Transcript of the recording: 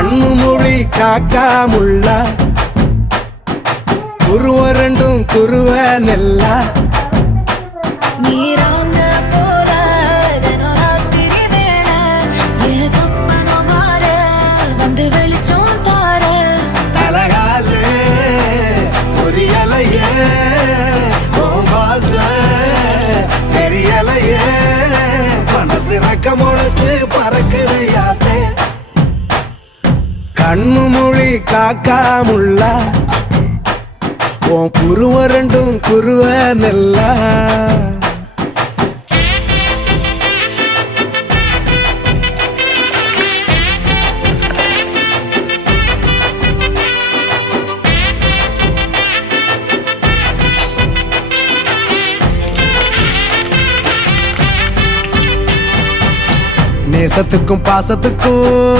கண்ணு மொழி காக்காமுள்ள குருவ ரெண்டும் குருவ நெல்லா நீராங்க போல தினராத்திரி வேண என் சொப்பனம் மாற வந்து வெளிச்சம் தார தலகாலே பொரியலையே பாச பெரியலையே மனசு ரக்க முளைச்சு பறக்குது யாத்தே கண்ணு மொழி காக்காமுள்ள உன் குருவ ரெண்டும் குருவ நெல்லா நேசத்துக்கும் பாசத்துக்கும்